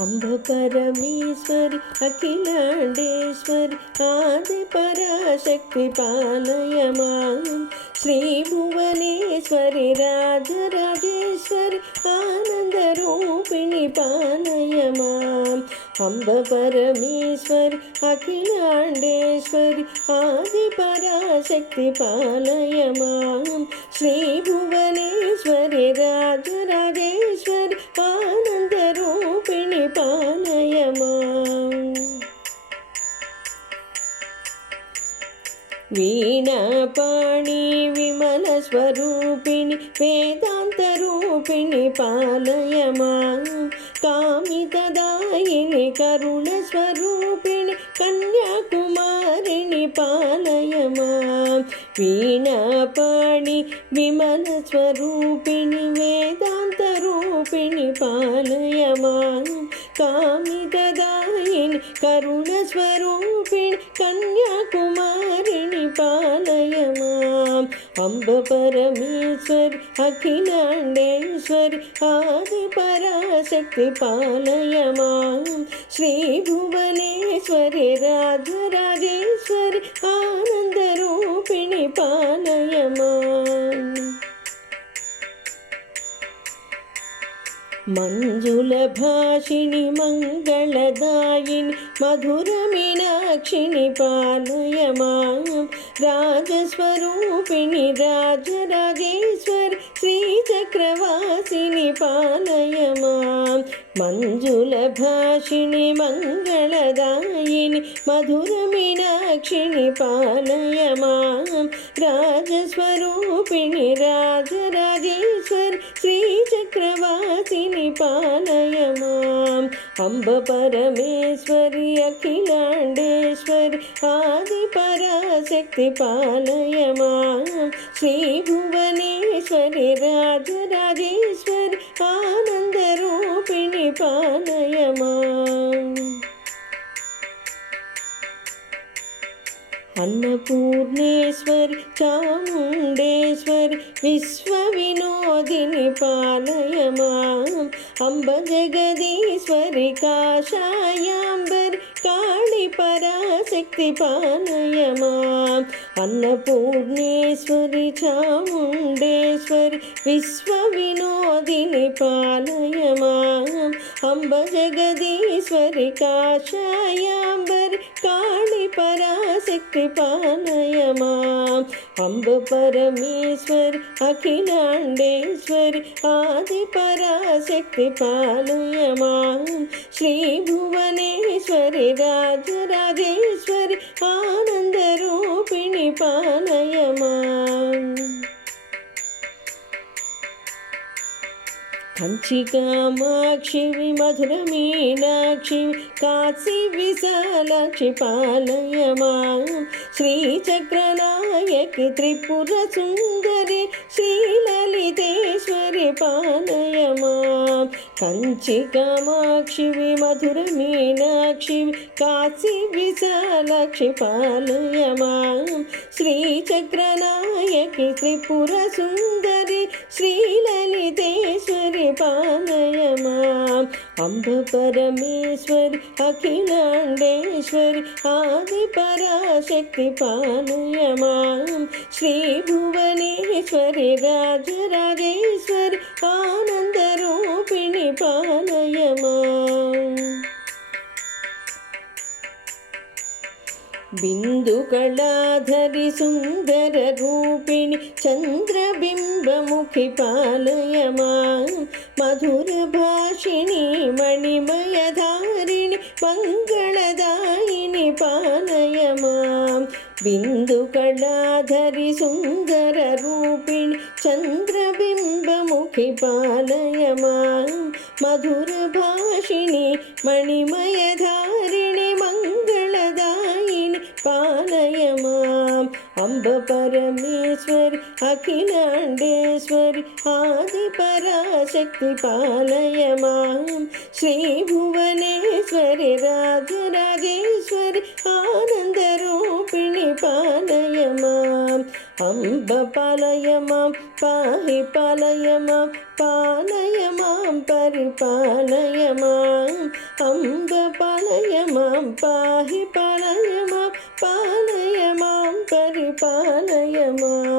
अम्ब परमेश्वरि अखिलाण्डेश्वरि आदिपराशक्ति पालय मां श्रीभुवनेश्वरि राजराजेश्वरि आनन्दरूपिणि पालय माम् अम्ब परमेश्वरि अखिलाण्डेश्वरि आदिपराशक्ति पालय मां श्रीभुवनेश्वरि राजराजेश्वरि आनन्दरूपिणि पालय माम् वीणापाणि विमलस्वरूपिणि वेदान्तरूपिणि पालय मां कामितदायिनि करुणस्वरूपिणि कन्याकुमारिणि पालय मां वीणापाणि विमलस्वरूपिणि वेदान्तरूपिणि पालय मां कामितदायिनि करुणस्वरूपिणि कन्याकुमारिणि पालय माम् अम्ब परमेश्वरि अखिलाण्डेश्वरि आदिपराशक्ति पालय मां श्रीभुवनेश्वरि राजराजेश्वरि आनन्दरूपिणि पालय माम् मञ्जुलभाषिणि मङ्गलदायिनि मधुरमीनाक्षिणि पालय मां राजस्वरूपिणि राजराजेश्वरि श्रीचक्रवासिनि पालय मां मञ्जुलभाषिणि मङ्गलदायिनि मधुरमीनाक्षिनि पालय मां राजस्वरूपिणि राजराजेश्वरि श्रीचक्रवासिनि पालय माम् अम्ब परमेश्वरि अखिलाण्डेश्वरि आदिपराशक्ति पालय मां श्रीभुवनेश्वरि राजराजेश्वरि आनन्दरूपिणि पालय माम् अन्नपूर्णेश्वरि चामुण्डेश्वरि विश्वविनोदिनि पालय माम् अम्ब जगदीश्वरि काषायाम्बरि काळि पराशक्ति पालय माम् अन्नपूर्णेश्वरि चामुण्डेश्वरि विश्वविनोदिनि पालय माम् अम्ब जगदीश्वरि काषायाम्बरि काळि पराशक्ति पालय माम् अम्ब परमेश्वरि अखिलाण्डेश्वरि आदिपराशक्ति पालय मां श्रीभुवनेश्वरि राजराजेश्वरि आनन्दरूपिणि पालय माम् कंचिकामाक्षि मधुरमीनाक्षि काशी विशालाक्षि पालय मां श्रीचक्रनायकि त्रिपुरसुन्दरि श्रीललितेश्वरि पालय मां कंचिकामाक्षि मधुरमीनाक्षि काशी विशालाक्षि पालय मां श्रीचक्रनायकि त्रिपुरसुन्दरि श्रीललितेश्वरि पालय माम् अम्ब परमेश्वरि अखिलाण्डेश्वरि आदिपराशक्ति पालय मां श्रीभुवनेश्वरि राजराजेश्वरि आनन्दरूपिणि पालय माम् बिन्दुकलाधरि सुन्दररूपिणि चन्द्रबिम्बमुखि पालय मां मधुरभाषिणि मणिमयधारिणि मङ्गलदायिनि पालय मां बिन्दुकलाधरि सुन्दररूपिणि चन्द्रबिम्बमुखि पालय मां मधुरभाषिणि मणिमयधारिणि मङ्गलदायिनि पालय माम् अम्ब परमेश्वरि अखिलाण्डेश्वरि आदिपराशक्ति पालय मां श्रीभुवनेश्वरि राजराजेश्वरि आनन्दरूपिणि पालय माम् అంబ పాలయ మాం పాహి పాలయ మాం పాలయ మాం పరిపాలయ మాం అంబ పాలయ మాం పాహి పాలయ మాం పాలయ మాం పరిపాలయ మాం